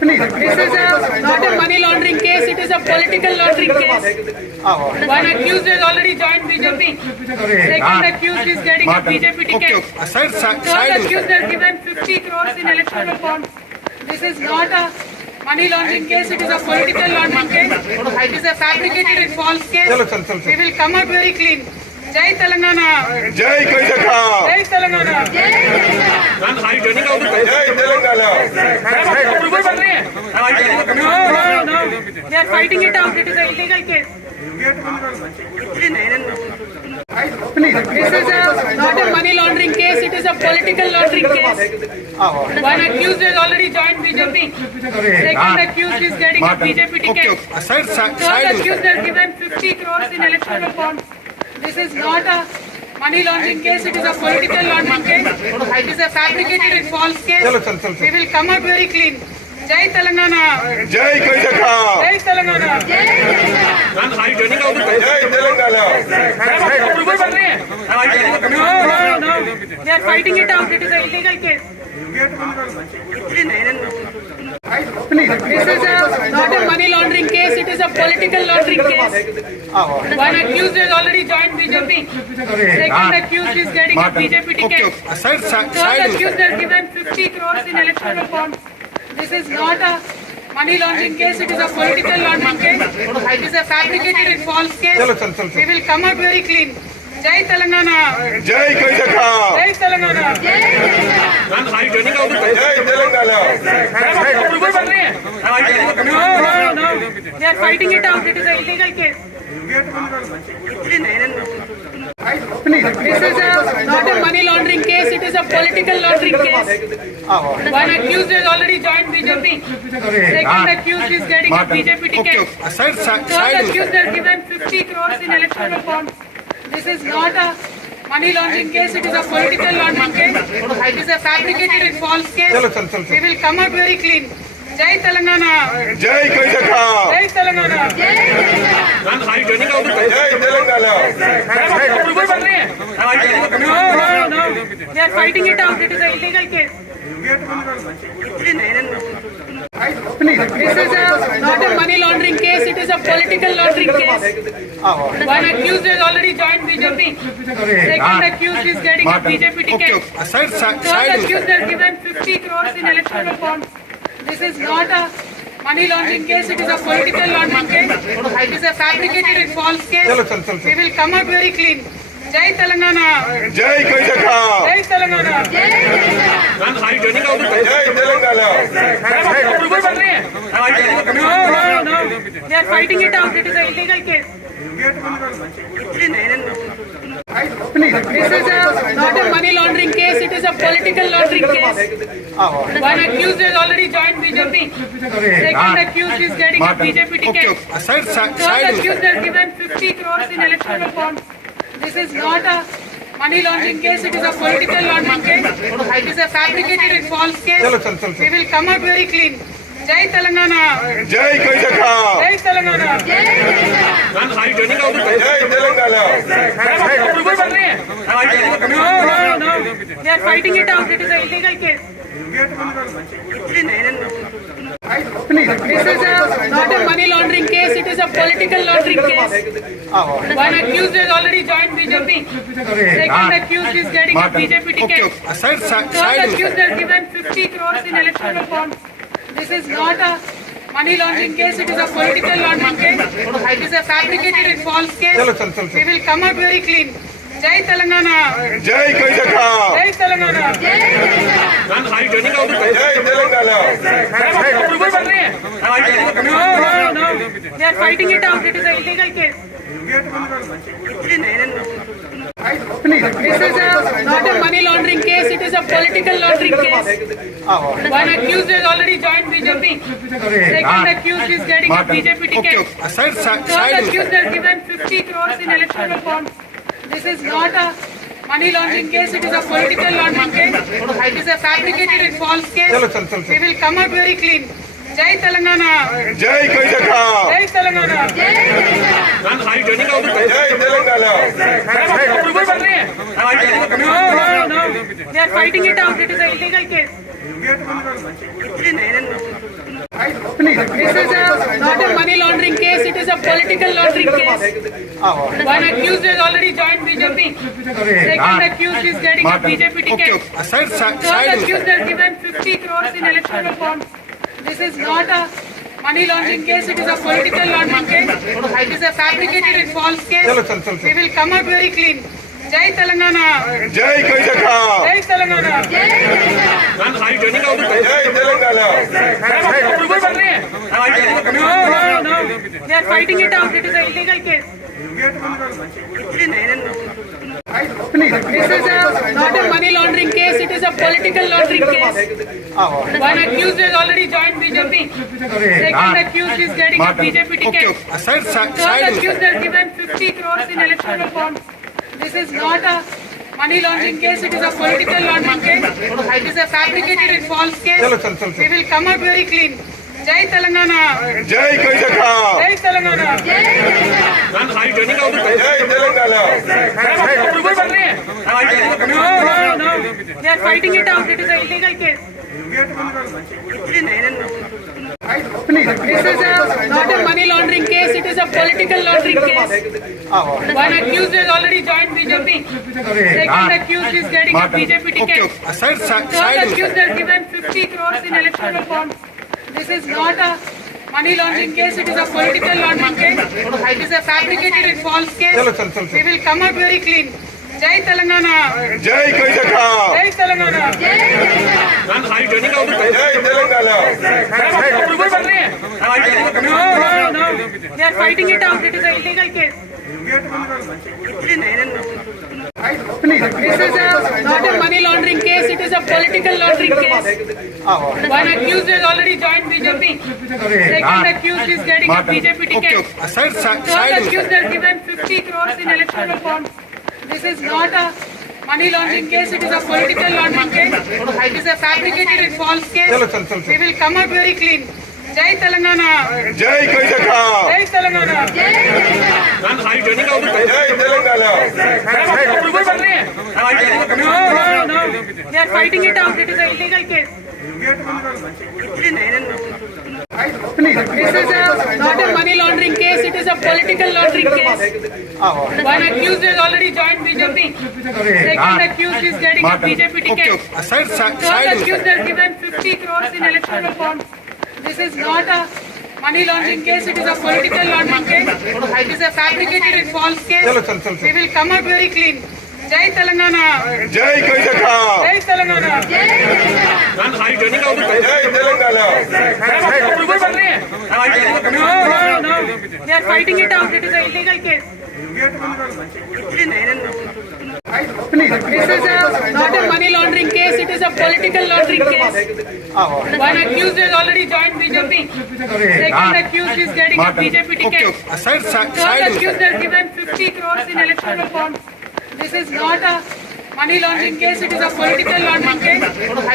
This is not a money laundering case, it is a political laundering case. One accused has already joined BJP. Second accused is getting a BJP ticket. Third accused has given 50 crores in electoral bonds. This is not a money laundering case, it is a political laundering case. It is a fabricated and false case. We will come out very clean. Jai Telangana. Jai Karnataka. Jai Telangana. Jai Telangana. No. They are fighting it out. It is an illegal case. This is not a money laundering case, it is a political laundering case. One accused has already joined BJP. Second accused is getting a BJP ticket. Third accused has given 50 crores in electoral bonds. This is not a money laundering case, it is a political laundering case. It is a fabricated and false case. We will come out very clean. Jai Telangana. Jai Karnataka. Jai Telangana. Jai Telangana. No. They are fighting it out. It is an illegal case. This is not a money laundering case, it is a political laundering case. One accused has already joined BJP. Second accused is getting a BJP ticket. Third accused has given 50 crores in electoral bonds. This is not a money laundering case, it is a political laundering case. It is a fabricated and false case. We will come out very clean. Jai Telangana. Jai Karnataka. Jai Telangana. Jai Telangana. No. They are fighting it out. It is an illegal case. This is not a money laundering case, it is a political laundering case. One accused has already joined BJP. Second accused is getting a BJP ticket. Third accused has given 50 crores in electoral bonds. This is not a money laundering case, it is a political laundering case. It is a fabricated and false case. We will come out very clean. Jai Telangana. Jai Karnataka. Jai Telangana. Jai Telangana. No. They are fighting it out. It is an illegal case. This is not a money laundering case, it is a political laundering case. One accused has already joined BJP. Second accused is getting a BJP ticket. Third accused has given 50 crores in electoral bonds. This is not a money laundering case, it is a political laundering case. It is a fabricated and false case. We will come out very clean. Jai Telangana. Jai Karnataka. Jai Telangana. Jai Telangana. No. They are fighting it out. It is an illegal case. This is not a money laundering case, it is a political laundering case. One accused has already joined BJP. Second accused is getting a BJP ticket. Third accused has given 50 crores in electoral bonds. This is not a money laundering case, it is a political laundering case. It is a fabricated and false case. We will come out very clean. Jai Telangana. Jai Karnataka. Jai Telangana. Jai Telangana. No. They are fighting it out. It is an illegal case. This is not a money laundering case, it is a political laundering case. One accused has already joined BJP. Second accused is getting a BJP ticket. Third accused has given 50 crores in electoral bonds. This is not a money laundering case, it is a political laundering case. It is a fabricated and false case. We will come out very clean. Jai Telangana. Jai Karnataka. Jai Telangana. Jai Telangana. No. They are fighting it out. It is an illegal case. This is not a money laundering case, it is a political laundering case. One accused has already joined BJP. Second accused is getting a BJP ticket. Third accused has given 50 crores in electoral bonds. This is not a money laundering case, it is a political laundering case. It is a fabricated and false case. We will come out very clean. Jai Telangana. Jai Karnataka. Jai Telangana. Jai Telangana. No. They are fighting it out. It is an illegal case. This is not a money laundering case, it is a political laundering case. One accused has already joined BJP. Second accused is getting a BJP ticket. Third accused has given 50 crores in electoral bonds. This is not a money laundering case, it is a political laundering case. It is a fabricated and false case. We will come out very clean. Jai Telangana. జై కవితక్క Jai Telangana. జై Telangana No. They are fighting it out. It is an illegal case. This is not a money laundering case, it is a political laundering case. One accused has already joined BJP. Second accused is getting a BJP ticket. Third accused has given 50 crores in electoral bonds. This is not a money laundering case, it is a political laundering case. It is a fabricated and false case. We will come out very clean. Jai Telangana. జై కవితక్క Jai Telangana. జై Telangana No. They are fighting it out. It is an illegal case. This is not a money laundering case, it is a political laundering case. One accused has already joined BJP. Second accused is getting a BJP ticket. Third accused has given 50 crores in electoral bonds. This is not a money laundering case, it is a political laundering case. It is a fabricated and false case. We will come out very clean. Jai Telangana. జై కవితక్క Jai Telangana. జై Telangana No. They are fighting it out. It is an illegal case. This is not a money laundering case, it is a political laundering case. One accused has already joined BJP. Second accused is getting a BJP ticket. Third accused has given 50 crores in electoral bonds. This is not a money laundering case, it is a political laundering case. It is a fabricated and false case. We will come out very clean. Jai Telangana. జై కవితక్క Jai Telangana. జై Telangana No. They are fighting it out. It is an illegal case. This is not a money laundering case, it is a political laundering case. One accused has already joined BJP. Second accused is getting a BJP ticket. Third accused has given 50 crores in electoral bonds. This is not a money laundering case, it is a political laundering case. It is a fabricated and false case. We will come out very clean. Jai Telangana. జై కవితక్క Jai Telangana. జై Telangana No. They are fighting it out. It is an illegal case. This is not a money laundering case, it is a political laundering case. One accused has already joined BJP. Second accused is getting a BJP ticket. Third accused has given 50 crores in electoral bonds. This is not a money laundering case, it is a political laundering case.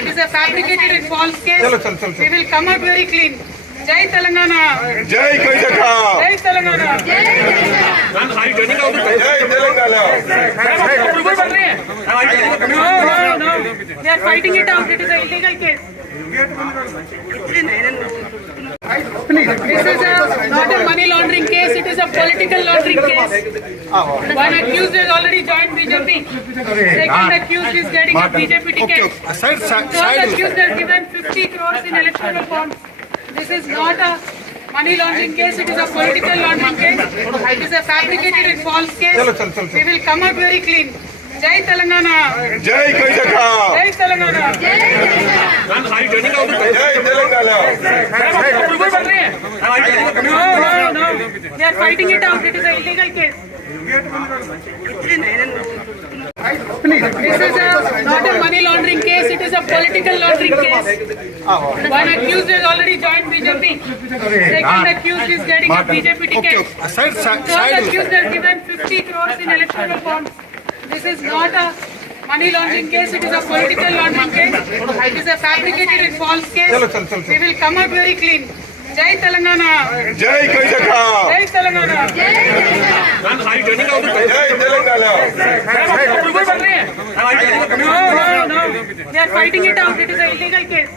It is a fabricated and false case. We will come out very clean. Jai Telangana. జై కవితక్క Jai Telangana. జై Telangana No. They are fighting it out. It is an illegal case. This is not a money laundering case, it is a political laundering case. One accused has already joined BJP. Second accused is getting a BJP ticket. Third accused has given 50 crores in electoral bonds. This is not a money laundering case, it is a political laundering case. It is a fabricated and false case. We will come out very clean. Jai Telangana. జై కవితక్క Jai Telangana. జై Telangana No. They are fighting it out. It is an illegal case. This is not a money laundering case, it is a political laundering case. One accused has already joined BJP. Second accused is getting a BJP ticket. Third accused has given 50 crores in electoral bonds. This is not a money laundering case, it is a political laundering case. It is a fabricated and false case. We will come out very clean. Jai Telangana. జై కవితక్క Jai Telangana. జై Telangana No. They are fighting it out. It is an illegal case.